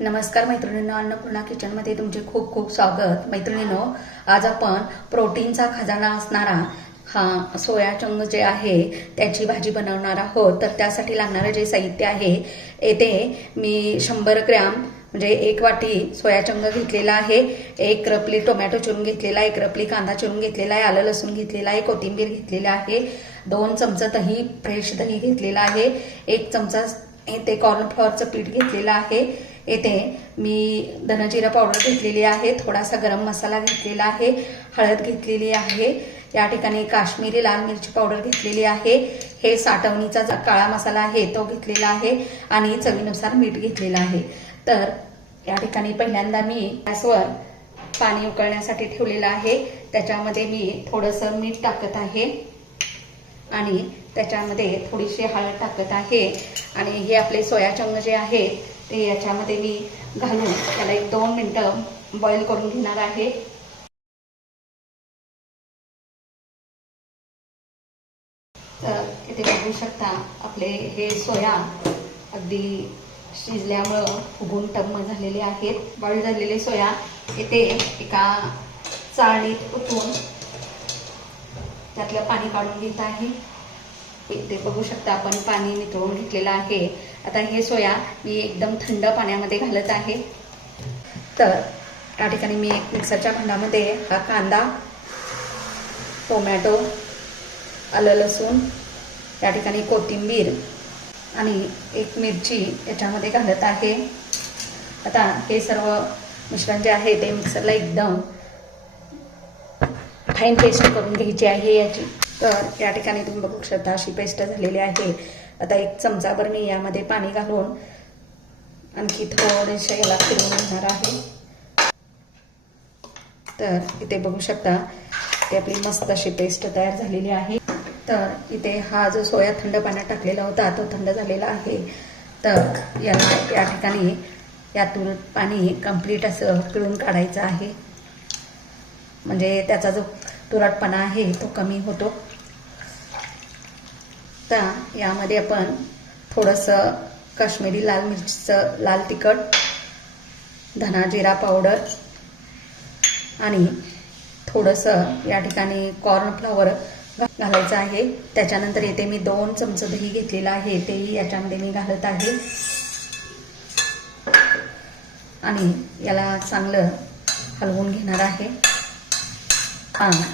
नमस्कार मैत्रिणींनो, अन्नपूर्णा किचनमध्ये तुमचे खूप खूप स्वागत. मैत्रिणींनो, आज आपण प्रोटीनचा खजाना असणारा हा सोया चंक जे आहे त्याची भाजी बनवणार आहोत. तर त्यासाठी लागणारं जे साहित्य आहे येथे मी 100 ग्रॅम म्हणजे 1 वाटी सोया चंक घेतलेला आहे, 1 रपली टोमॅटो चिरून घेतलेला आहे, 1 रपली कांदा चिरून घेतलेला आहे, आलं लसूण घेतलेला आहे, कोथिंबीर घेतलेला आहे, 2 चमचा दही फ्रेश दही घेतलेला आहे, 1 चमचा ते कॉर्नफ्लॉवरचं पीठ घेतलेलं आहे. येथे मी धनजिरा पावडर घेतलेली आहे, थोडासा गरम मसाला घेतलेला आहे, हळद घेतलेली आहे, या ठिकाणी काश्मीरी लाल मिरची पावडर घेतलेली आहे, हे साठवणीचा काळा मसाला आहे तो घेतलेला आहे आणि चवीनुसार मीठ घेतलेलं आहे. तर या ठिकाणी पहिल्यांदा मी गॅसवर पाणी उकळण्यासाठी ठेवलेलं आहे. त्याच्यामध्ये मी थोडंसं मीठ टाकत आहे आणि त्याच्यामध्ये थोडीशी हळद टाकत आहे आणि हे आपले सोया चंक जे आहे ते याच्यामध्ये मी घालून त्याला 1-2 मिनिटं बॉईल करून घेणार आहे. तर इथे बघू शकता आपले हे सोया अगदी शिजल्यामुळं फुगून टम्म झालेले आहेत. बॉईल झालेले सोया इथे एका चाळणीत ओतून त्यातलं पाणी काढून घेत आहे. इथे बघू शकता आपण पाणी निथळून घेतलेलं आहे. आता हे सोया मी एकदम थंड पाण्यामध्ये घालत आहे. तर या ठिकाणी मी एक मिक्सरच्या भांड्यामध्ये हा कांदा, टोमॅटो, आलं लसूण, या ठिकाणी कोथिंबीर आणि 1 मिरची याच्यामध्ये घालत आहे. आता हे सर्व मिश्रण जे आहे ते मिक्सरला एकदम फाईन पेस्ट करून घ्यायची आहे याची. तर या ठिकाणी तुम्ही बघू शकता अशी पेस्ट झालेली आहे. आता 1 चमचाभर मी यामध्ये पाणी घालून आणखी थोडेसे याला फिरवून घेणार आहे. तर इथे बघू शकता की आपली मस्त अशी पेस्ट तयार झालेली आहे. तर इथे हा जो सोया थंड पाण्यात टाकलेला होता तो थंड झालेला आहे. तर याला या ठिकाणी यातून पाणी कंप्लीट असं पिळून काढायचं आहे, म्हणजे त्याचा जो तुरटपणा आहे तो कमी होतो. तर यामध्ये आपण थोडंसं काश्मीरी लाल मिरचीचं लाल तिखट, धना जिरा पावडर आणि थोडंसं या ठिकाणी कॉर्नफ्लॉवर घालायचं आहे. त्याच्यानंतर येथे मी 2 चमचे दही घेतलेलं आहे तेही याच्यामध्ये मी घालत आहे आणि याला चांगलं हलवून घेणार आहे.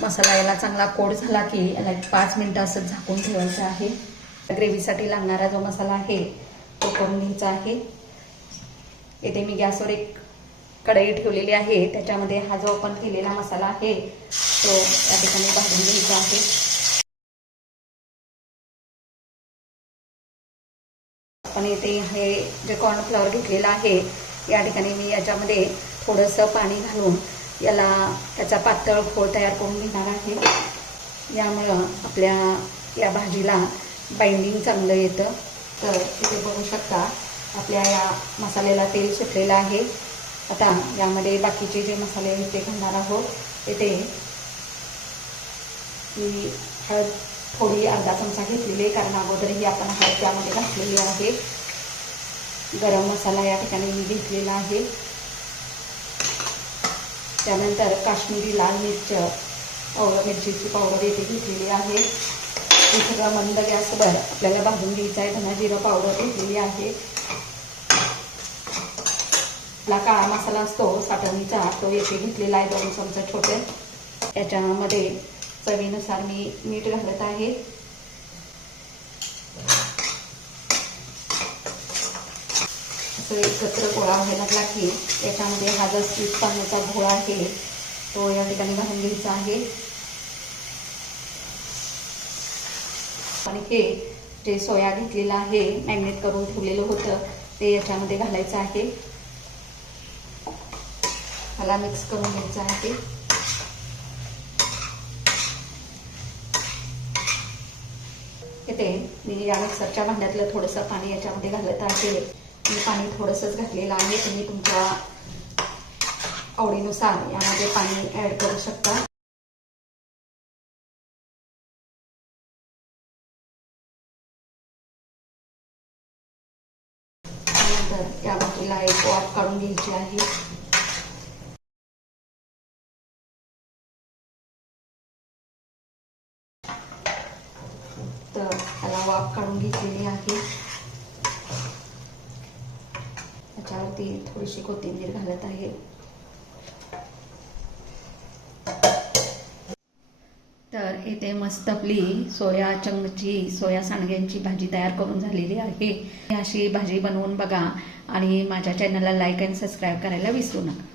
मसाला याला चांगला कोट झाला की याला 5 मिनिटं असं झाकून ठेवायचं आहे. ग्रेव्हीसाठी लागणारा जो मसाला आहे तो करून घ्यायचा आहे. येथे मी गॅसवर एक कढई ठेवलेली आहे, त्याच्यामध्ये हा जो आपण केलेला मसाला आहे तो या ठिकाणी भाजून घ्यायचा आहे. पण येथे हे जे कॉर्नफ्लॉवर घेतलेलं आहे या ठिकाणी मी याच्यामध्ये थोडंसं पाणी घालून याला त्याचा पातळ घोळ तयार करून घेणार आहे. यामुळं आपल्या या भाजीला बाइंडिंग चांगलं येतं. तर इथे बघू शकता आपल्या या मसाल्याला तेल सुटलेलं आहे. आता यामध्ये बाकीचे जे मसाले आहेत ते घालणार आहोत. इथे मी हळद थोडी अर्धा चमचा घेतलेली आहे, कारण अगोदरही आपण हळद त्यामध्ये घातलेली आहे. गरम मसाला या ठिकाणी मी घेतलेला आहे. त्यानंतर काश्मीरी लाल मिरचीची पावडर येथे घेतलेली आहे. हे सगळं मंद गॅसवर आपल्याला भाजून घ्यायचं आहे. धना जिरा पावडर घेतलेली आहे. आपला काळा मसाला असतो साठवणीचा तो येथे घेतलेला आहे 2 चमचे छोटे. याच्यामध्ये चवीनुसार मी मीठ घालत आहे. असं एकत्र गोळा व्हायला लागला की याच्यामध्ये हा जो स्वीट पाण्याचा गोळा आहे तो या ठिकाणी घालून घ्यायचा आहे. आणि हे जे सोया घेतलेलं आहे मॅरिनेट करून ठेवलेलं होतं ते याच्यामध्ये घालायचं आहे. मला मिक्स करून घ्यायचं आहे. इथे मी या मिक्सरच्या भांड्यातलं थोडंसं पाणी याच्यामध्ये घालत आहे. मी पाणी थोडंसंच घातलेलं आहे, तुम्ही तुमच्या आवडीनुसार यामध्ये पाणी ॲड करू शकता. त्यानंतर या भाजीला एक वाफ काढून काढून घ्यायची आहे. तर त्याला वाफ काढून घेतलेली आहे. त्याच्यावरती थोडीशी कोथिंबीर घालत आहे. तर इथे मस्त आपली सोया चंकची सोया सांडग्यांची भाजी तयार करून झालेली आहे. अशी भाजी बनवून बघा आणि माझ्या चॅनलला लाईक आणि सबस्क्राईब करायला विसरू नका.